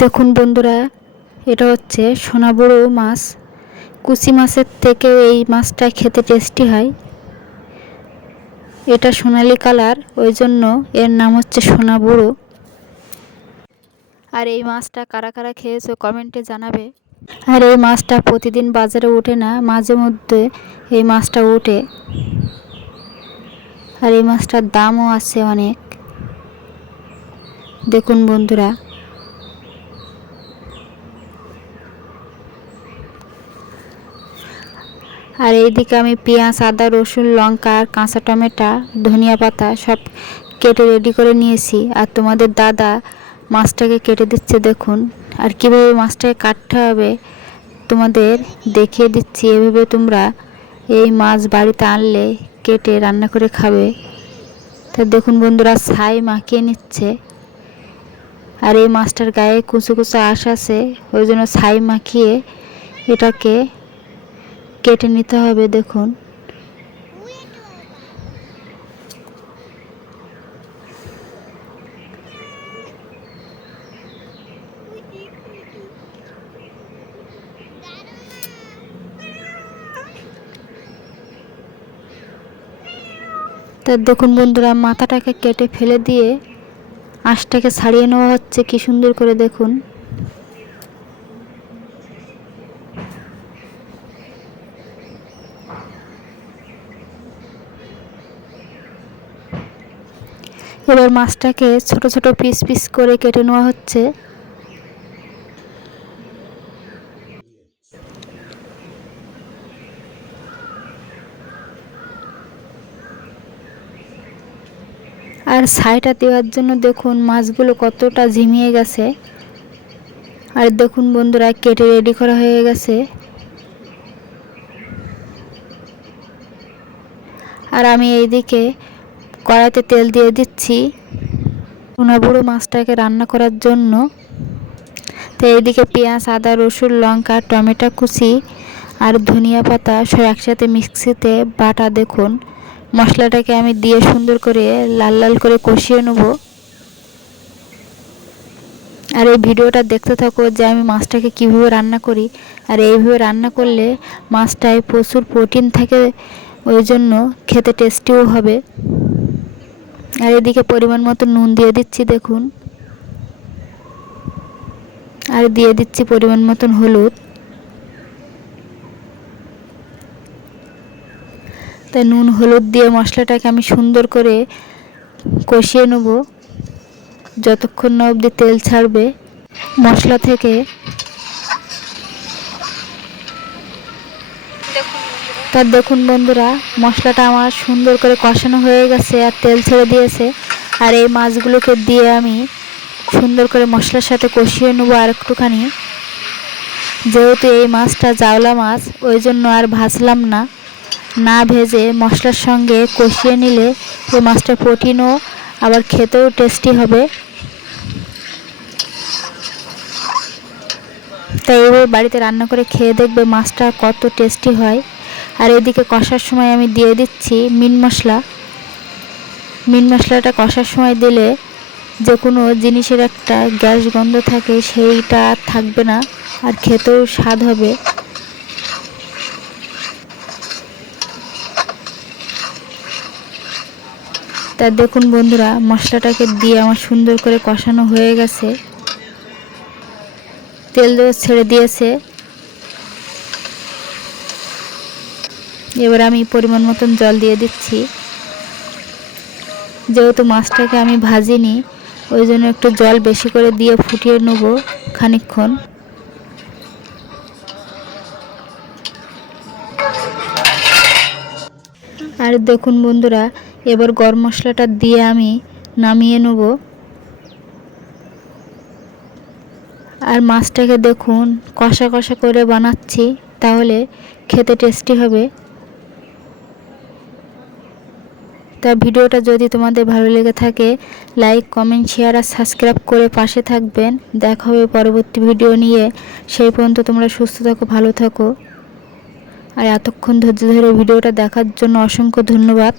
দেখুন বন্ধুরা, এটা হচ্ছে সোনা সোনাবড়ো মাছ। কুচি মাছের থেকেও এই মাছটা খেতে টেস্টি হয়। এটা সোনালি কালার, ওই জন্য এর নাম হচ্ছে সোনা সোনাবুড়ো। আর এই মাছটা কারা কারা খেয়েছো কমেন্টে জানাবে। আর এই মাছটা প্রতিদিন বাজারে ওঠে না, মাঝে মধ্যে এই মাছটা ওঠে আর এই মাছটার দামও আছে অনেক। দেখুন বন্ধুরা। আর এইদিকে আমি পেঁয়াজ, আদা, রসুন, লঙ্কা আর কাঁচা টমেটো, ধনিয়া পাতা সব কেটে রেডি করে নিয়েছি। আর তোমাদের দাদা মাছটাকে কেটে দিচ্ছে দেখুন। আর কীভাবে মাছটাকে কাটতে হবে তোমাদের দেখিয়ে দিচ্ছি। এভাবে তোমরা এই মাছ বাড়িতে আনলে কেটে রান্না করে খাবে। তা দেখুন বন্ধুরা, ছাই মাখিয়ে নিচ্ছে। আর এই মাছটার গায়ে কুচু কুচু আশ আছে, ওই জন্য ছাই মাখিয়ে এটাকে কেটে নিতে হবে, দেখুন। দেখুন বন্ধুরা, মাথাটাকে কেটে ফেলে দিয়ে আঁশটাকে ছাড়িয়ে নেওয়া হচ্ছে। কি সুন্দর করে দেখুন। এবার মাছটাকে ছোট ছোট পিস পিস করে কেটে নেওয়া হচ্ছে। আর ছাইটা দেওয়ার জন্য দেখুন মাছগুলো কতটা ঝিমিয়ে গেছে। আর দেখুন বন্ধুরা, কেটে রেডি করা হয়ে গেছে। আর আমি এইদিকে কড়াইতে তেল দিয়ে দিচ্ছি। বুড়ো মাছটাকে রান্না করার জন্য তো এইদিকে পেঁয়াজ, আদা, রসুন, লঙ্কা, টমেটো কুচি আর ধনিয়া পাতা সব একসাথে মিক্সিতে বাটা দেখুন। মশলাটাকে আমি দিয়ে সুন্দর করে লাল লাল করে কষিয়ে নেব। আর এই ভিডিওটা দেখতে থাকো যে আমি মাছটাকে কীভাবে রান্না করি। আর এইভাবে রান্না করলে মাছটায় প্রচুর প্রোটিন থাকে, ওই জন্য খেতে টেস্টিও হবে। আর এদিকে পরিমাণ মতো নুন দিয়ে দিচ্ছি, দেখুন। আর দিয়ে দিচ্ছি পরিমাণ মতন হলুদ। তাই নুন, হলুদ দিয়ে মশলাটাকে আমি সুন্দর করে কষিয়ে নেব। যতক্ষণ না অবধি তেল ছাড়বে, মশলা থেকে তার দেখুন বন্ধুরা, মশলাটা আমার সুন্দর করে কষানো হয়ে গেছে আর তেল ছেড়ে দিয়েছে। আর এই মাছগুলোকে দিয়ে আমি সুন্দর করে মশলার সাথে কষিয়ে নেব আর একটুখানি। যেহেতু এই মাছটা জাওলা মাছ, ওই জন্য আর ভাজলাম না। না ভেজে মশলার সঙ্গে কষিয়ে নিলে এই মাছটা প্রোটিনও আবার খেতেও টেস্টি হবে। তাই এইভাবে বাড়িতে রান্না করে খেয়ে দেখবে মাছটা কত টেস্টি হয়। আর এদিকে কষার সময় আমি দিয়ে দিচ্ছি মিন মশলা। মিন মশলাটা কষার সময় দিলে যে কোনো জিনিসের একটা গ্যাস গন্ধ থাকে সেইটা থাকবে না, আর খেতেও স্বাদ হবে। তা দেখুন বন্ধুরা, মশলাটাকে দিয়ে আমার সুন্দর করে কষানো হয়ে গেছে। তেল ছেড়ে দিয়েছে। এবার আমি পরিমাণ মতন জল দিয়ে দিচ্ছি। যেহেতু মাছটাকে আমি ভাজিনি, ওই জন্য একটু জল বেশি করে দিয়ে ফুটিয়ে নেব খানিক্ষণ আর দেখুন বন্ধুরা, এবার গরম মশলাটা দিয়ে আমি নামিয়ে নেব। আর মাছটাকে দেখুন, কষা কষা করে বানাচ্ছি, তাহলে খেতে টেস্টি হবে। তা ভিডিওটা যদি তোমাদের ভালো লেগে থাকে লাইক কমেন্ট শেয়ার আর সাবস্ক্রাইব করে পাশে থাকবেন। দেখা হবে পরবর্তী ভিডিও নিয়ে। সেই পর্যন্ত তোমরা সুস্থ থাকো, ভালো থাকো। আর এতক্ষণ ধৈর্য ধরে ভিডিওটা দেখার জন্য অসংখ্য ধন্যবাদ।